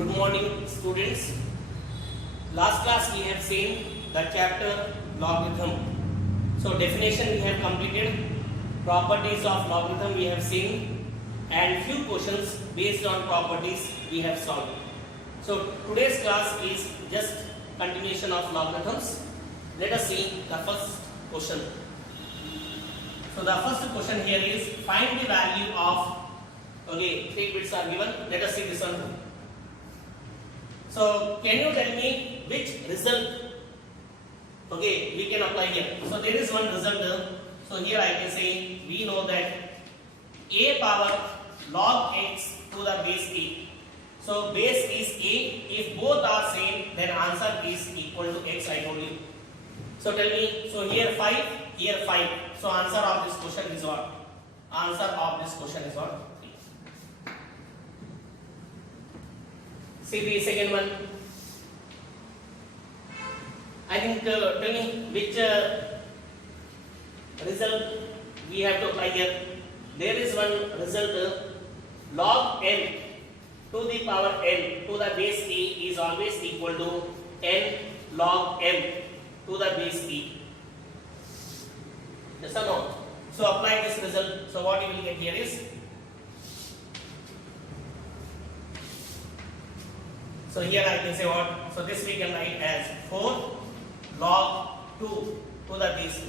Good morning, students. Last class we have seen the chapter logarithm. So definition we have completed, properties of logarithm we have seen, and few questions based on properties we have solved. So today's class is just continuation of logarithms. Let us see the first question. So the first question here is find the value of, okay, 3 bits are given. Let us see this one. So can you tell me which result, okay, we can apply here. So there is one result. So here I can say we know that a power log x to the base a. So base is a. If both are same, then answer is equal to x, I told you. So tell me, so here 5, here 5. So answer of this question is what? Answer of this question is what? See the second one. I think tell me which result we have to apply here. There is one result, log n to the power n to the base a is always equal to n log m to the base e. Yes or no? So apply this result. So what you will get here is, so here I can say what? So this we can write as 4 log 2 to the base 2.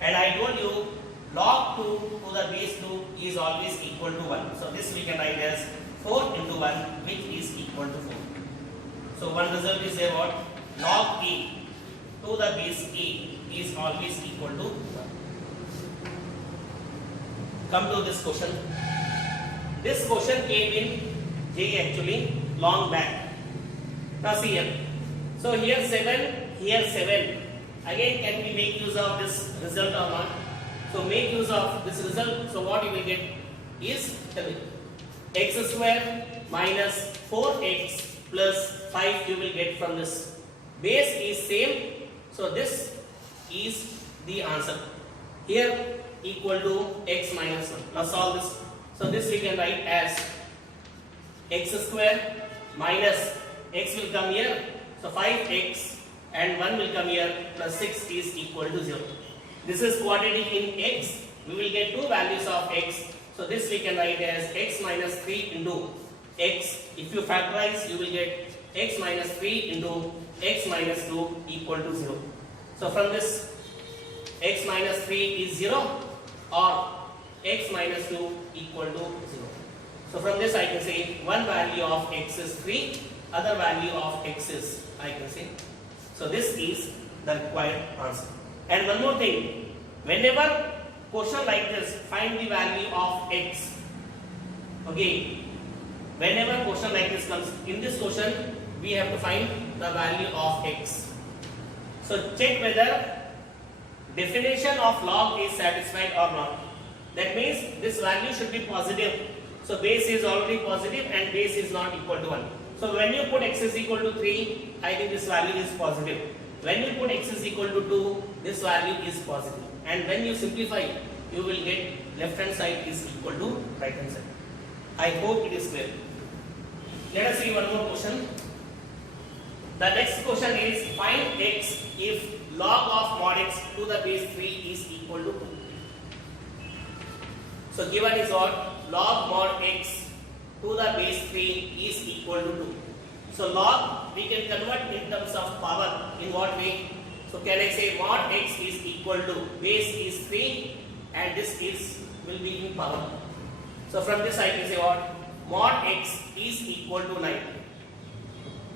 And I told you log 2 to the base 2 is always equal to 1. So this we can write as 4 into 1, which is equal to 4. So one result is there what? Log a to the base a is always equal to 1. Come to this question. This question came in J actually long back. Now see here. So here 7, here 7. Again, can we make use of this result or not? So make use of this result. So what you will get is, tell me, x square minus 4x plus 5 you will get from this. Base is same. So this is the answer. Here equal to x minus 1. Now solve this. So this we can write as x square minus x will come here, so 5x, and 1 will come here, plus 6 is equal to 0. This is quadratic in x. We will get two values of x. So this we can write as x minus 3 into x. If you factorize, you will get x minus 3 into x minus 2 equal to 0. So from this, x minus 3 is 0 or x minus 2 equal to 0. So from this I can say one value of x is 3, other value of x is, I can say. So this is the required answer. And one more thing, whenever question like this, find the value of x. Okay, whenever question like this comes, in this question we have to find the value of x. So check whether definition of log is satisfied or not. That means this value should be positive. So base is already positive and base is not equal to 1. So when you put x is equal to 3, I think this value is positive. When you put x is equal to 2, this value is positive. And when you simplify, you will get left hand side is equal to right hand side. I hope it is clear. Let us see one more question. The next question is find x if log of mod x to the base 3 is equal to 2. So given is what? Log mod x to the base 3 is equal to 2. So log we can convert in terms of power. In what way? So can I say mod x is equal to base is 3 and this is will be in power. So from this I can say what? Mod x is equal to 9.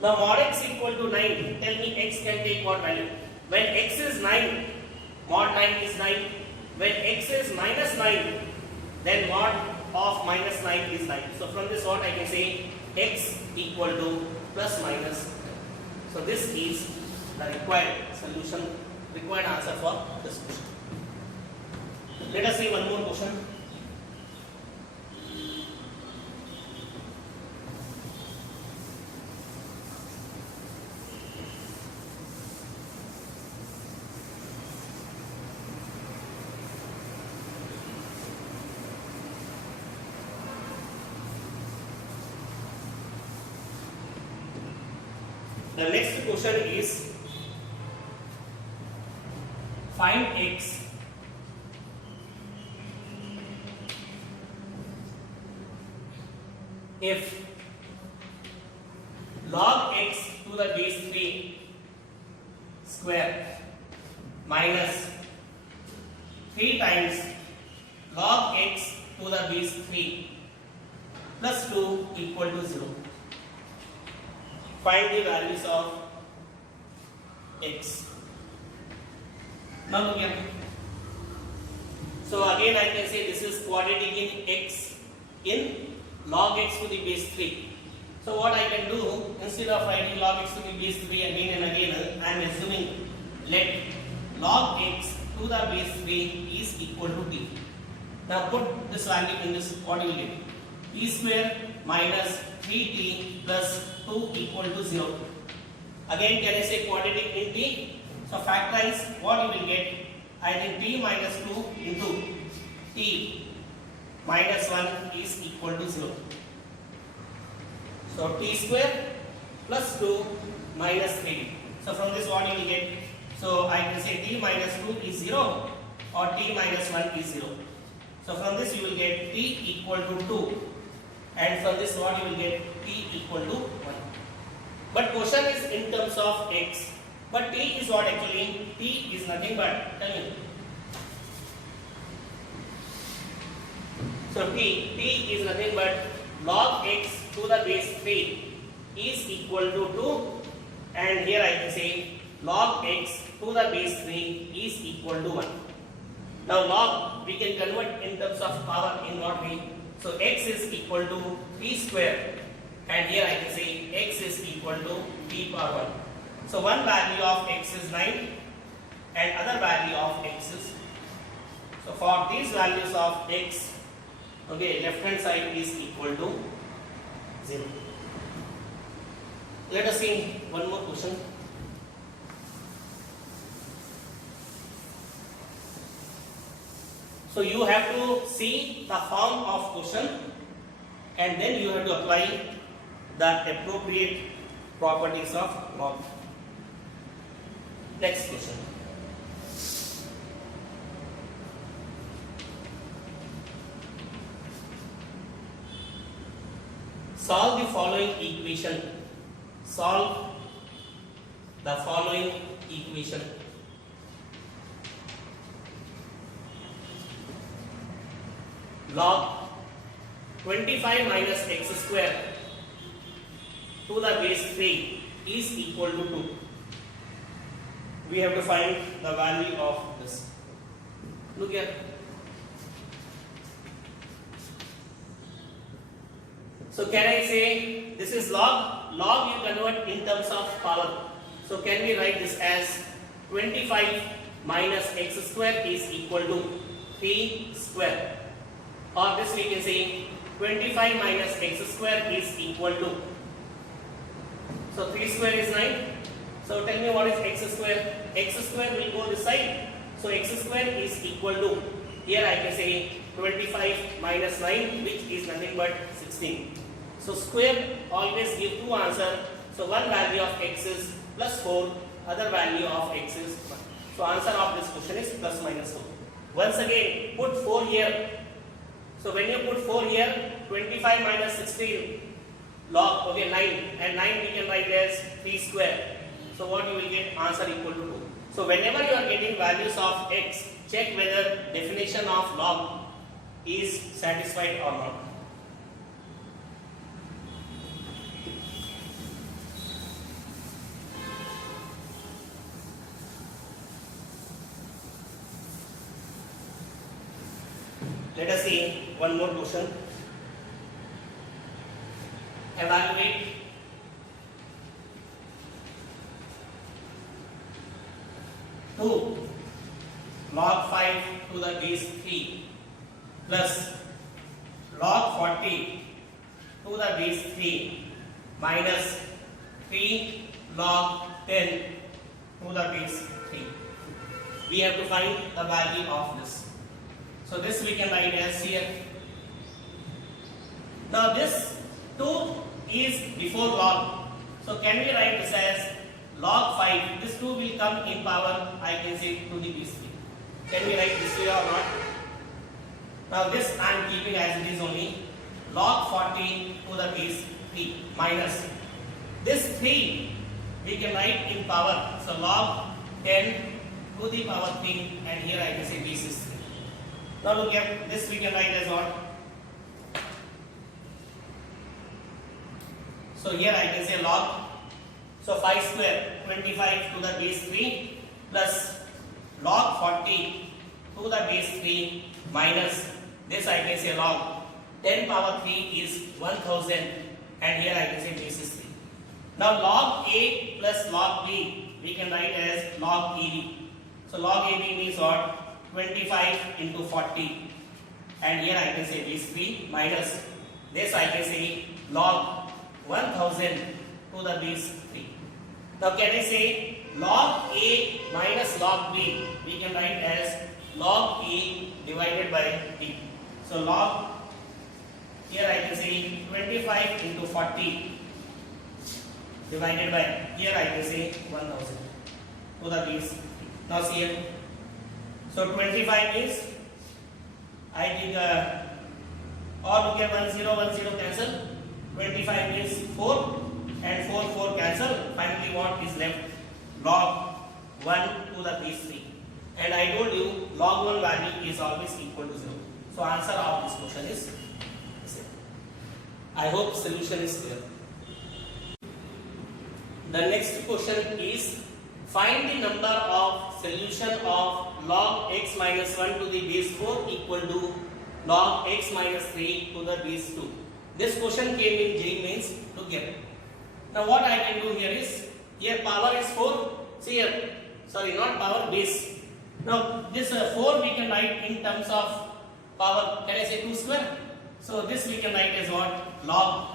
Now mod x equal to 9. Tell me x can take what value? When x is 9, mod 9 is 9. When x is minus 9, then mod of minus 9 is 9. So from this what I can say x equal to plus minus 9. So this is the required solution, required answer for this question. Let us see one more question. The next question is find x if log x to the base 3 square minus 3 times log x to the base 3 plus 2 equal to 0. Find the values of x. Now look here. So again I can say this is quadratic in x in log x to the base 3. So what I can do, instead of writing log x to the base 3 again and again, I am assuming let log x to the base 3 is equal to t. Now put this value in this, what you will get? T square minus 3t plus 2 equal to 0. Again can I say quadratic in t? So factorize, what you will get? I think t minus 2 into t minus 1 is equal to 0. So t square plus 2 minus 3. So from this what you will get? So I can say t minus 2 is 0 or t minus 1 is 0. So from this you will get t equal to 2, and from this what you will get? T equal to 1. But question is in terms of x. But t is what actually? T is nothing but, tell me. So t is nothing but log x to the base 3 is equal to 2, and here I can say log x to the base 3 is equal to 1. Now log we can convert in terms of power in what way? So x is equal to t square, and here I can say x is equal to t power 1. So one value of x is 9 and other value of x is. So for these values of x, okay, left hand side is equal to 0. Let us see one more question. So you have to see the form of question and then you have to apply the appropriate properties of log. Next question. Solve the following equation. Solve the following equation. Log 25 minus x square to the base 3 is equal to 2. We have to find the value of this. Look here. So can I say this is log? Log you convert in terms of power. So can we write this as 25 minus x square is equal to 3 square. Or this we can say 25 minus x square is equal to. So 3 square is 9. So tell me what is x square? X square will go this side. So x square is equal to, here I can say 25 minus 9, which is nothing but 16. So square always give two answers. So one value of x is plus 4, other value of x is 1. So answer of this question is plus minus 4. Once again put 4 here. So when you put 4 here, 25 minus 16 log, okay, 9, and 9 we can write as 3 square. So what you will get? Answer equal to 2. So whenever you are getting values of x, check whether definition of log is satisfied or not. Let us see one more question. Evaluate log 5 to the base 3 plus log 40 to the base 3 minus 3 log 10 to the base 3. We have to find the value of this. So this we can write as here. Now this 2 is before log So can we write this as log 5? This 2 will come in power, I can say, to the base 3. Can we write this way or not? Now this I am keeping as it is only. Log 40 to the base 3 minus this 3 we can write in power. So log 10 to the power 3, and here I can say base is 3. Now look at this, we can write as what? So here I can say log, so 5 square 25 to the base 3 plus log 40 to the base 3 minus this I can say log 10 power 3 is 1000, and here I can say base is 3. Now log A plus log B we can write as log AB. So log AB means what? 25 into 40, and here I can say base 3 minus this I can say log 1000 to the base 3. Now can I say log A minus log B? We can write as log A divided by B. So log, here I can say 25 into 40 divided by, here I can say 1000 to the base 3. Now see here. So 25 is, I think, or look at 10 10 cancel. 25 is 4 and 4 cancel. Finally what is left? Log 1 to the base 3. And I told you log 1 value is always equal to 0. So answer of this question is 0. I hope solution is clear. The next question is, find the number of solution of log x minus 1 to the base 4 equal to log x minus 3 to the base 2. This question came in JEE Mains to get. Now what I can do here is, here power is 4, see here, sorry, not power, base. Now this 4 we can write in terms of power, can I say 2 square? So this we can write as what? Log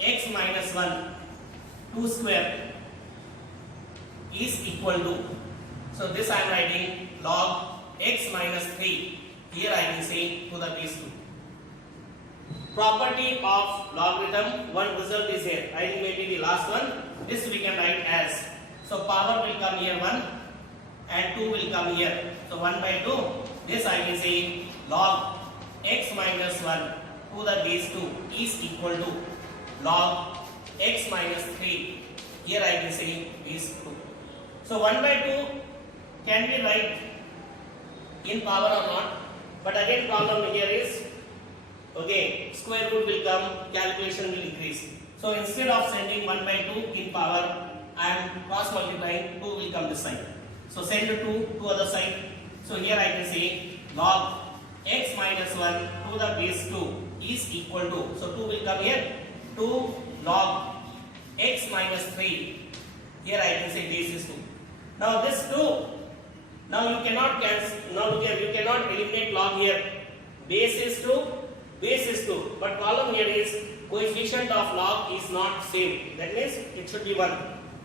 x minus 1 2 square is equal to, so this I am writing log x minus 3, here I can say to the base 2. Property of logarithm, one result is here, I think maybe the last one, this we can write as, so power will come here 1 and 2 will come here, so 1 by 2, this I can say log x minus 1 to the base 2 is equal to log x minus 3, here I can say base 2. So 1 by 2 can be write in power or not, but again problem here is, okay, square root will come, calculation will increase. So instead of sending 1 by 2 in power, I am cross multiplying, 2 will come this side. So send 2 to other side. So here I can say log x minus 1 to the base 2 is equal to, so 2 will come here, 2 log x minus 3, here I can say base is 2. Now this 2, now you cannot cancel, now look here, you cannot eliminate log here, base is 2, base is 2, but problem here is coefficient of log is not same, that means it should be 1.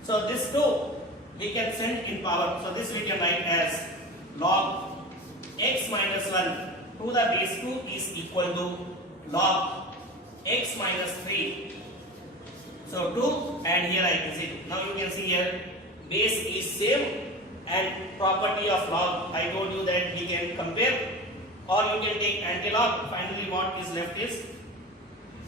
So this 2 we can send in power, so this we can write as log x minus 1 to the base 2 is equal to log x minus 3. So 2, and here I can say 2. Now you can see here base is same, and property of log, I told you that we can compare or you can take antilog. Finally what is left is,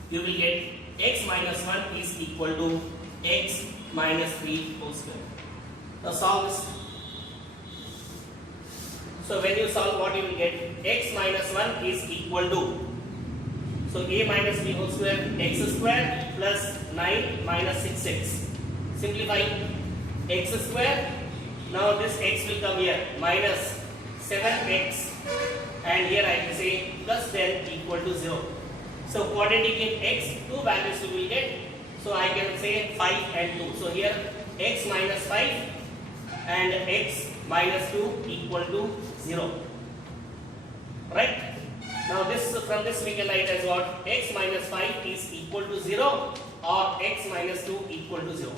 you will get x minus 1 is equal to x minus 3 whole square. Now solve this. So when you solve, what you will get? X minus 1 is equal to, so a minus b whole square, x square plus 9 minus 6x. Simplify x square. Now this x will come here, minus 7x, and here I can say plus 10 equal to 0. So quadratic in x, two values you will get. So I can say 5 and 2. So here x minus 5 and x minus 2 equal to 0. Right? Now this, from this we can write as what? X minus 5 is equal to 0 or x minus 2 equal to 0.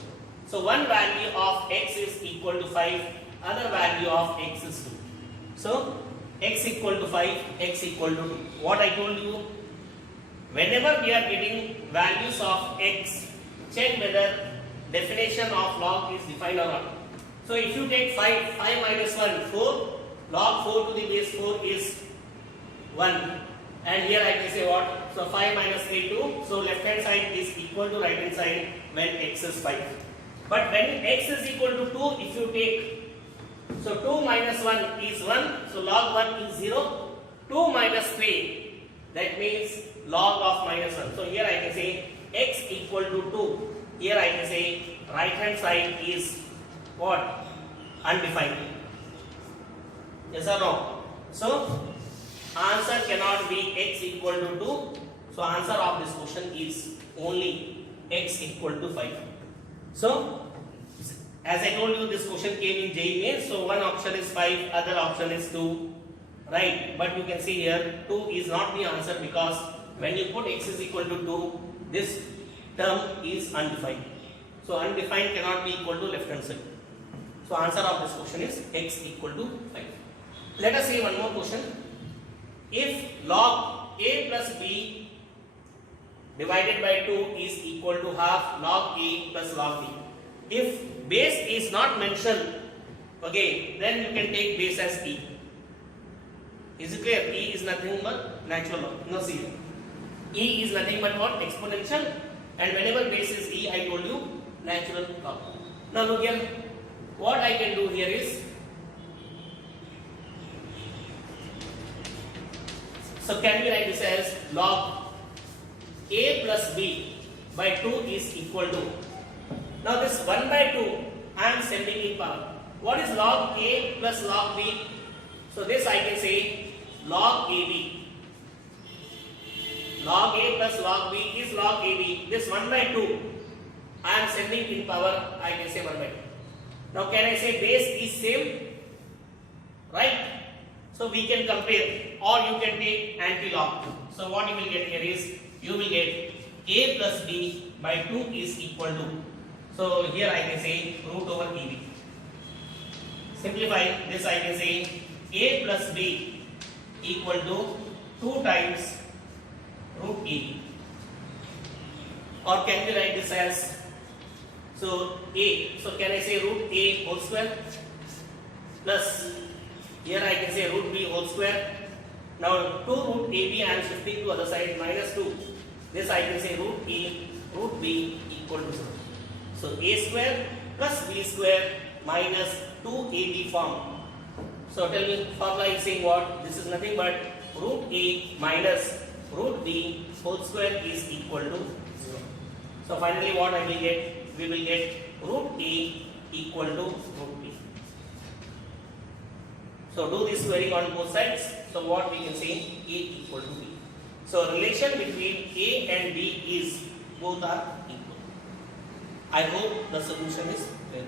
So one value of x is equal to 5, other value of x is 2. So x equal to 5, x equal to 2. What I told you, whenever we are getting values of x, check whether definition of log is defined or not. So if you take 5 minus 1, 4, log 4 to the base 4 is 1. And here I can say what? So 5 minus 3, 2. So left hand side is equal to right hand side when x is 5. But when x is equal to 2, if you take, so 2 minus 1 is 1. So log 1 is 0. 2 minus 3, that means log of minus 1. So here I can say x equal to 2. Here I can say right hand side is what? Undefined. Yes or no? So answer cannot be x equal to 2. So answer of this question is only x equal to 5. So as I told you, this question came in JEE Mains. So one option is 5, other option is 2. Right? But you can see here 2 is not the answer, because when you put x is equal to 2, this term is undefined. So undefined cannot be equal to left hand side. So answer of this question is x equal to 5. Let us see one more question. If log a plus b divided by 2 is equal to half log a plus log b. If base is not mentioned, okay, then you can take base as e. Is it clear? E is nothing but natural log. No, see. E is nothing but what? Exponential. And whenever base is e, I told you, natural log. Now look here. What I can do here is, so can we write this as log a plus b by 2 is equal to. Now this 1 by 2 I am sending in power. What is log a plus log b? So this I can say log AB. Log A plus log B is log AB. This 1 by 2 I am sending in power, I can say 1 by 2. Now can I say base is same? Right? So we can compare, or you can take anti-log. So what you will get here is, you will get A plus B by 2 is equal to. So here I can say root over AB. Simplify this, I can say A plus B equal to 2 times root AB. Or can we write this as, so A, so can I say root A whole square plus, here I can say root B whole square. Now 2 root AB I am shifting to other side, minus 2. This I can say root A root B equal to 0. So A square plus B square minus 2AB form. So tell me, formula is saying what? This is nothing but root A minus root B whole square is equal to 0. So finally what I will get? We will get root A equal to root B. So do this query on both sides. So what we can say? A equal to B. So relation between A and B is both are equal. I hope the solution is clear.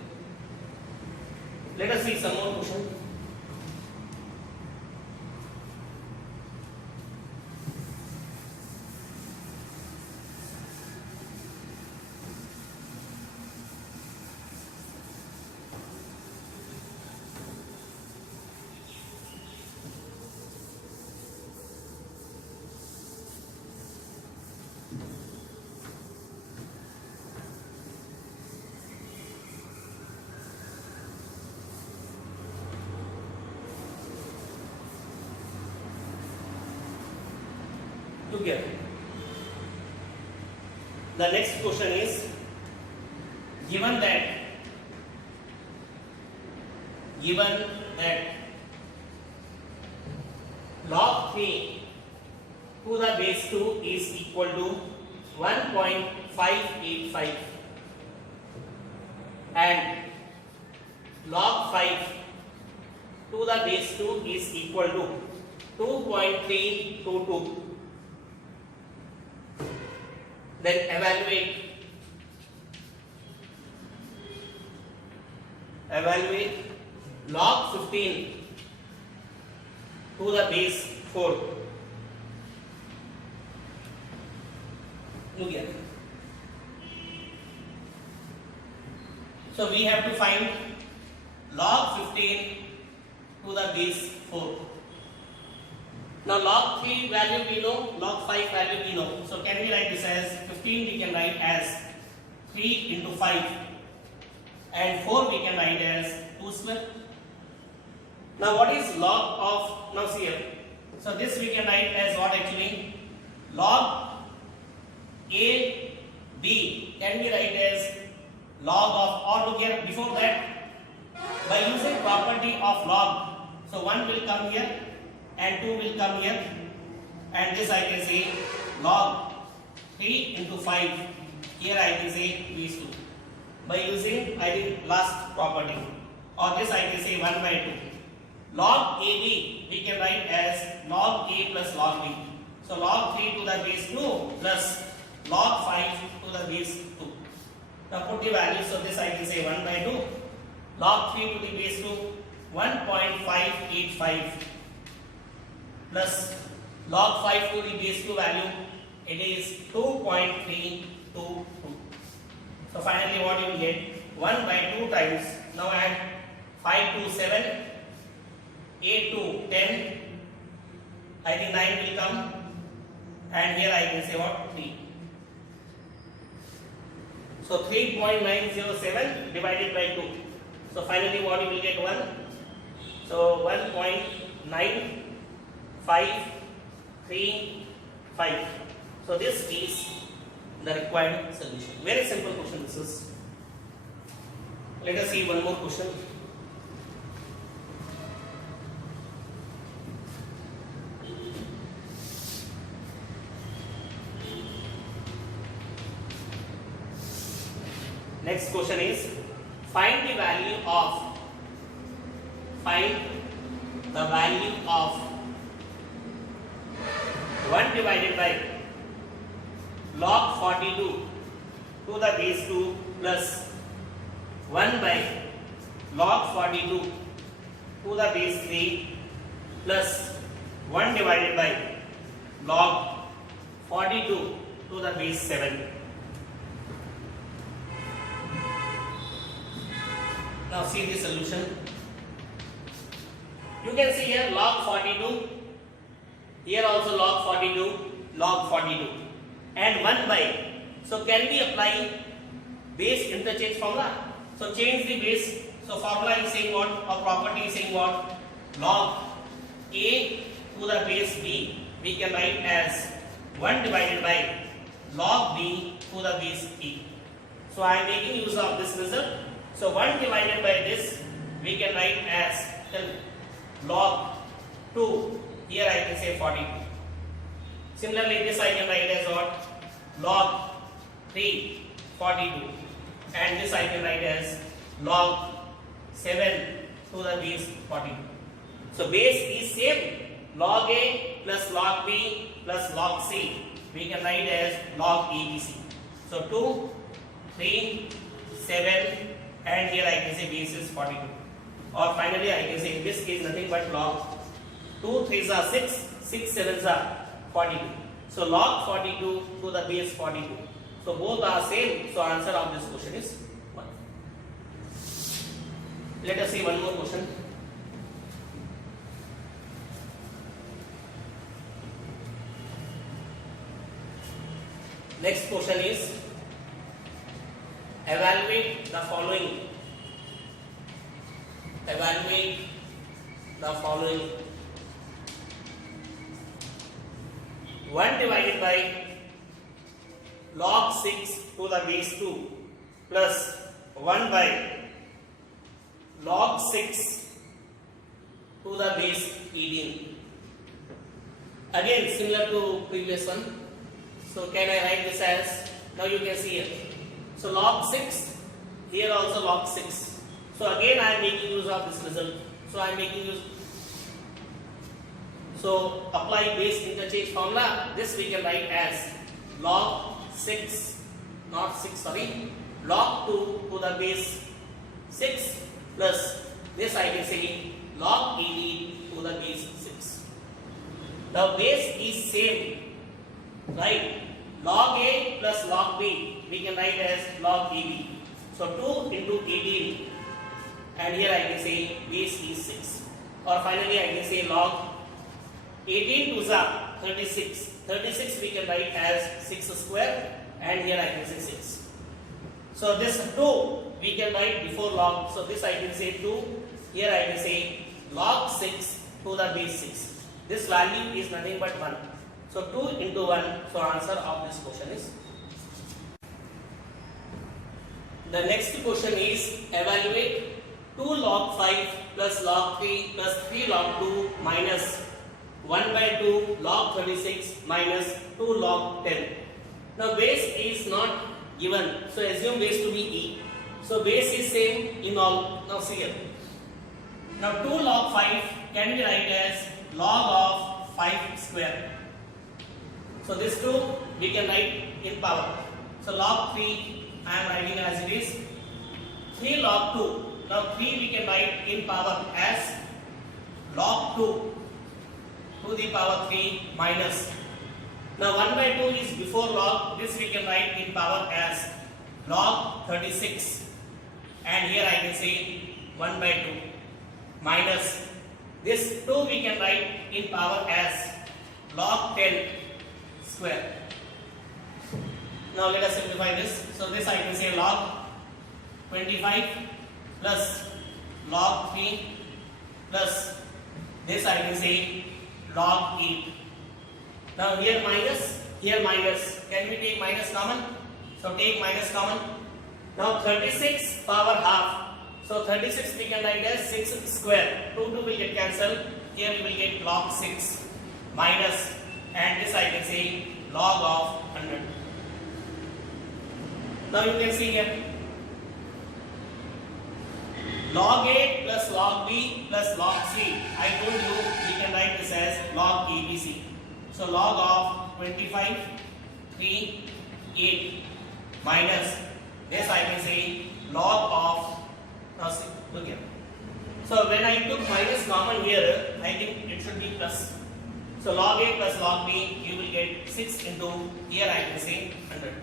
Let us see some more questions. Look here. The next question is, given that log 3 to the base 2 is equal to 1.585 and log 5 to the base 2 is equal to 2.322. Then evaluate log 15 to the base 4. Look here. So we have to find log 15 to the base 4. Now log 3 value we know, log 5 value we know. So can we write this as 15? We can write as 3 into 5 and 4 we can write as 2 square. Now what is log of, now see here, so this we can write as what actually, log a b can be write as log of, or look here, before that, by using property of log, so 1 will come here and 2 will come here, and this I can say log 3 into 5, here I can say base 2, by using I think last property, or this I can say 1 by 2. Log AB we can write as log A plus log B. So log 3 to the base 2 plus log 5 to the base 2. Now put the value, so this I can say 1 by 2, log 3 to the base 2, 1.585 plus log 5 to the base 2 value, it is 2.322. So finally what you will get, 1 by 2 times, now add 5 to 7, 8 to 10, I think 9 will come, and here I can say what, 3. So 3.907 divided by 2. So finally what you will get, 1. So 1.9535. So this is the required solution. Very simple question this is. Let us see one more question. Next question is, find the value of 1 divided by log 42 to the base 2 plus 1 by log 42 to the base 3 plus 1 divided by log 42 to the base 7. Now see the solution. You can see here log 42, here also log 42, log 42, and 1 by. So can we apply base interchange formula? So change the base. So formula is saying what, or property is saying what? Log a to the base b we can write as 1 divided by log b to the base e. So I am making use of this result. So 1 divided by this we can write as log 2, here I can say 42. Similarly this I can write as what? Log 3, 42, and this I can write as log 7 to the base 42. So base is same, log a plus log b plus log c we can write as log abc. So 2, 3, 7, and here I can say base is 42. Or finally I can say in this case nothing but log 2 3s are 6, 6 7s are 42. So log 42 to the base 42. So both are same. So answer of this question is 1. Let us see one more question. Next question is, evaluate the following. Evaluate the following. 1 divided by log 6 to the base 2 plus 1 by log 6 to the base 18. Again similar to previous one. So can I write this as, now you can see here. So log 6, here also log 6. So again I am making use of this result. So I am making use. So apply base interchange formula. This we can write as log 6, not 6, sorry, log 2 to the base 6 plus this I can say log 18 to the base 6. The base is same, right? Log a plus log b we can write as log ab. So 2 into 18, and here I can say base is 6. Or finally I can say log 18 to the 36. 36 we can write as 6 square, and here I can say 6. So this 2 we can write before log. So this I can say 2. Here I can say log 6 to the base 6. This value is nothing but 1. So 2 into 1. So answer of this question is. The next question is evaluate 2 log 5 plus log 3 plus 3 log 2 minus 1 by 2 log 36 minus 2 log 10. Now base is not given, so assume base to be e. So base is same in all. Now see here. Now 2 log 5 can be write as log of 5 square. So this 2 we can write in power. So log 3 I am writing as it is. 3 log 2. Now 3 we can write in power as log 2 to the power 3 minus. Now 1 by 2 is before log. This we can write in power as log 36. And here I can say 1 by 2 minus. This 2 we can write in power as log 10 square. Now let us simplify this. So this I can say log 25 plus log 3 plus this I can say log 8. Now here minus. Can we take minus common? So take minus common. Now 36 power half. So 36 we can write as 6 square. 2 will get cancelled. Here we will get log 6 minus, and this I can say log of 100. Now you can see here log 8 plus log b plus log c. I told you we can write this as log ABC. So log of 25, 3, 8 minus this I can say log of, now see, look here. So when I took minus common here, I think it should be plus. So log 8 plus log b, you will get 6 into, here I can say 100.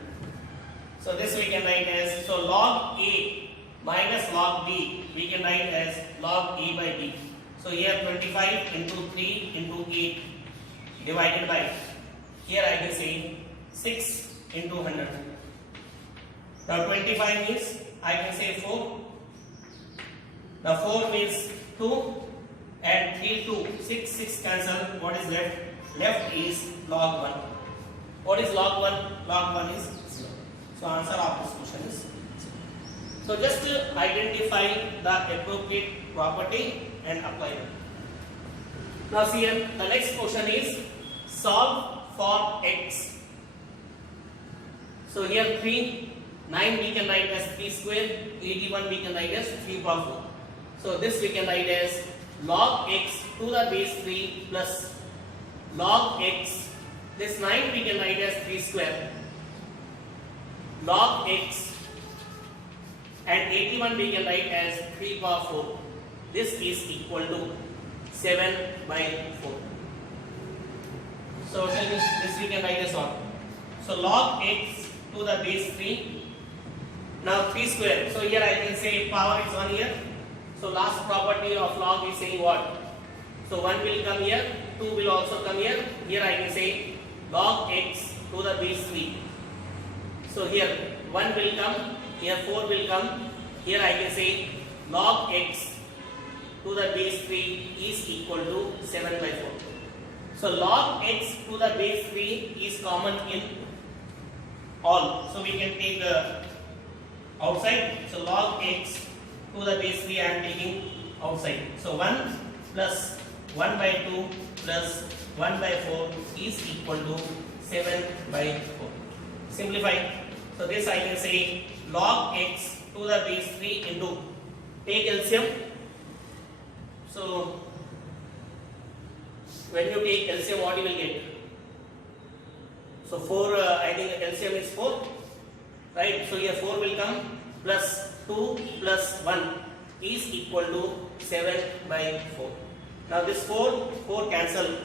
So this we can write as, so log a minus log b, we can write as log a by b. So here 25 into 3 into 8 divided by, here I can say 6 into 100. Now 25 means I can say 4. Now 4 means 2 and 3 2, 6 6 cancel. What is left? Left is log 1. What is log 1? Log 1 is 0. So answer of this question is 0. So just identify the appropriate property and apply it. Now see here, the next question is solve for x. So here 3, 9 we can write as 3 square, 81 we can write as 3 power 4. So this we can write as log x to the base 3 plus log x. This 9 we can write as 3 square log x, and 81 we can write as 3 power 4. This is equal to 7 by 4. So tell me, this we can write as what? So log x to the base 3. Now 3 square. So here I can say power is 1 here. So last property of log is saying what? So 1 will come here, 2 will also come here. Here I can say log x to the base 3. So here 1 will come, here 4 will come. Here I can say log x to the base 3 is equal to 7 by 4. So log x to the base 3 is common in all. So we can take the outside. So log x to the base 3 I am taking outside. So 1 plus 1 by 2 plus 1 by 4 is equal to 7 by 4. Simplify. So this I can say log x to the base 3 into, take LCM. So when you take LCM, what you will get? So 4, I think LCM is 4, right? So here 4 will come, plus 2 plus 1 is equal to 7 by 4. Now this 4 cancel.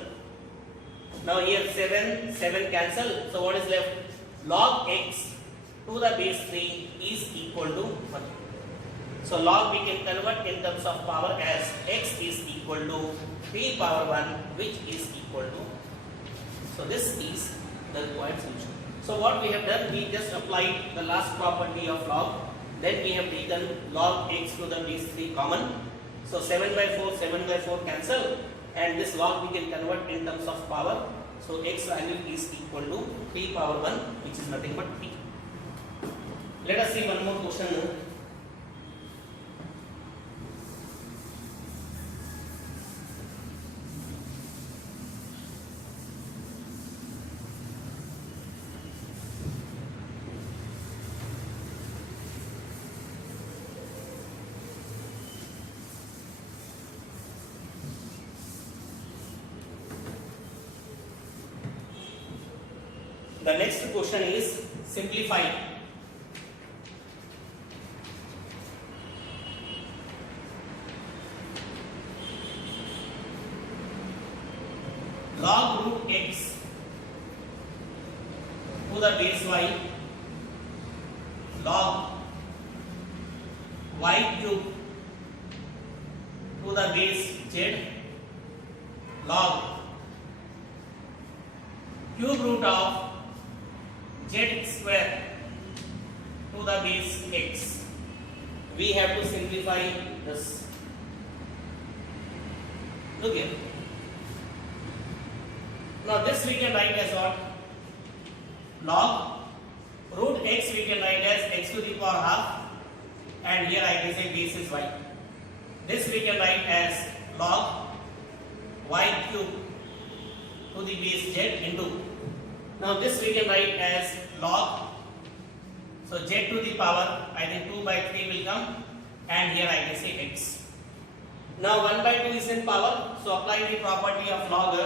Now here 7 cancel. So what is left? Log x to the base 3 is equal to 1. So log we can convert in terms of power as x is equal to 3 power 1, which is equal to. So this is the required solution. So what we have done, we just applied the last property of log. Then we have taken log x to the base 3 common. So 7 by 4 cancel, and this log we can convert in terms of power. So x value is equal to 3 power 1, which is nothing but 3. Let us see one more question. The next question is simplify. Log root x to the base y, log y cube to the base z, log cube root of z square to the base x. We have to simplify this. Look here. Now this we can write as what? Log root x we can write as x to the power half, and here I can say base is y. This we can write as log y cube to the base z into. Now this we can write as log, so z to the power, I think 2 by 3 will come, and here I can say x. Now 1 by 2 is in power, so apply the property of log.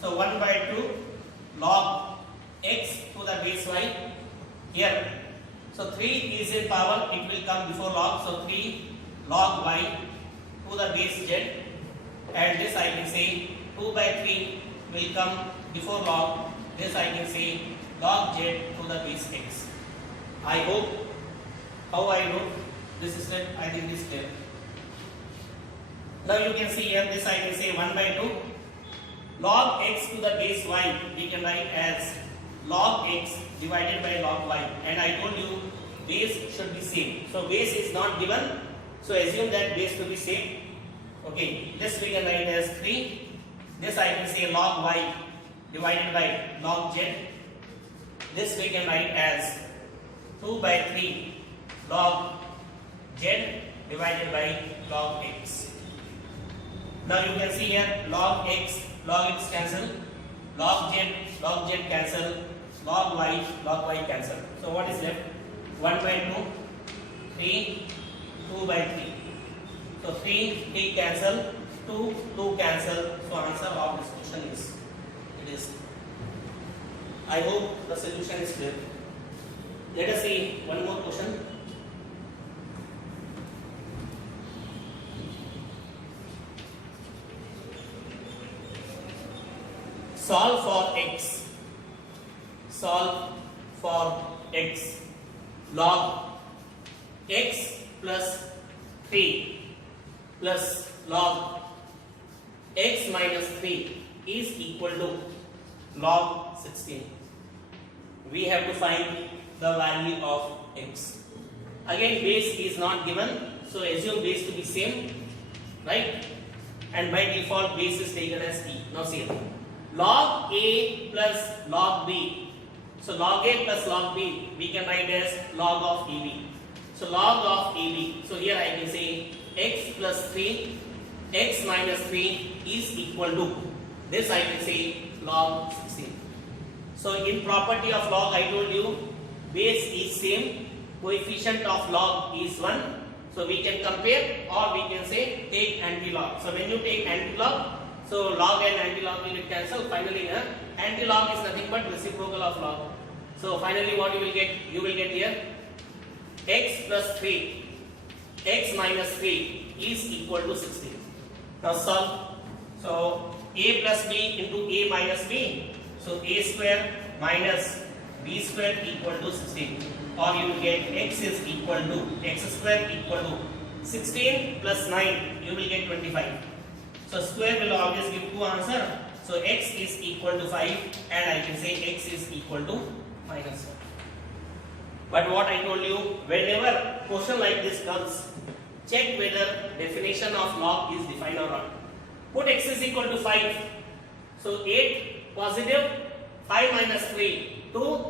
So 1 by 2 log x to the base y here. So 3 is in power, it will come before log, so 3 log y to the base z, and this I can say 2 by 3 will come before log. This I can say log z to the base x. I hope how I wrote this step, I think this clear. Now you can see here, this I can say 1 by 2 log x to the base y we can write as log x divided by log y, and I told you base should be same. So base is not given, so assume that base to be same. Okay, this we can write as 3. This I can say log y divided by log z. This we can write as 2 by 3 log z divided by log x. Now you can see here log x cancel, log z cancel, log y cancel. So what is left? 1 by 2, 3, 2 by 3. So 3 cancel, 2 cancel. So answer of this question is, it is. I hope the solution is clear. Let us see one more question. Solve for x. Solve for x. Log x plus 3 plus log x minus 3 is equal to log 16. We have to find the value of x. Again, base is not given, so assume base to be same, right? And by default base is taken as e. Now see, log a plus log b. So log a plus log b we can write as log of ab. So log of ab. So here I can say x plus 3, x minus 3 is equal to, this I can say log 16. So in property of log I told you base is same, coefficient of log is 1. So we can compare, or we can say take anti-log. So when you take anti-log, so log and anti-log will get cancelled. Finally, anti-log is nothing but reciprocal of log. So finally what you will get? You will get here x plus 3, x minus 3 is equal to 16. Now solve. So a plus b into a minus b. So a square minus b square equal to 16. Or you will get x is equal to, x square equal to 16 plus 9, you will get 25. So square will always give 2 answer. So x is equal to 5, and I can say x is equal to minus 1. But what I told you, whenever question like this comes, check whether definition of log is defined or not. Put x is equal to 5. So 8 positive, 5 minus 3, 2.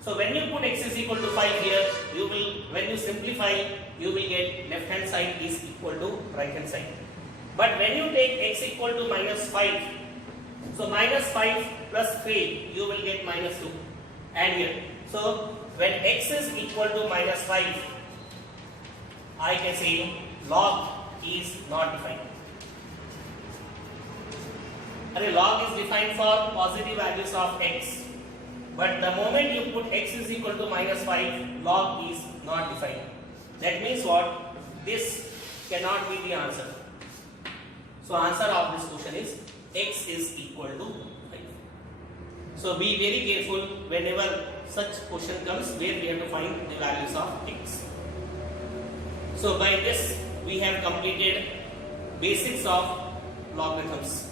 So when you put x is equal to 5 here, you will, when you simplify, you will get left hand side is equal to right hand side. But when you take x equal to minus 5, so minus 5 plus 3, you will get minus 2. Add here. So when x is equal to minus 5, I can say log is not defined. And log is defined for positive values of x. But the moment you put x is equal to minus 5, log is not defined. That means what? This cannot be the answer. So answer of this question is x is equal to 5. So be very careful whenever such question comes where we have to find the values of x. So by this we have completed basics of logarithms.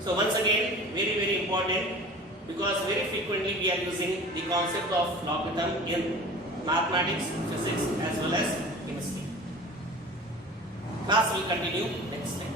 So once again, very important, because very frequently we are using the concept of logarithm in mathematics, physics as well as chemistry. Class will continue next time.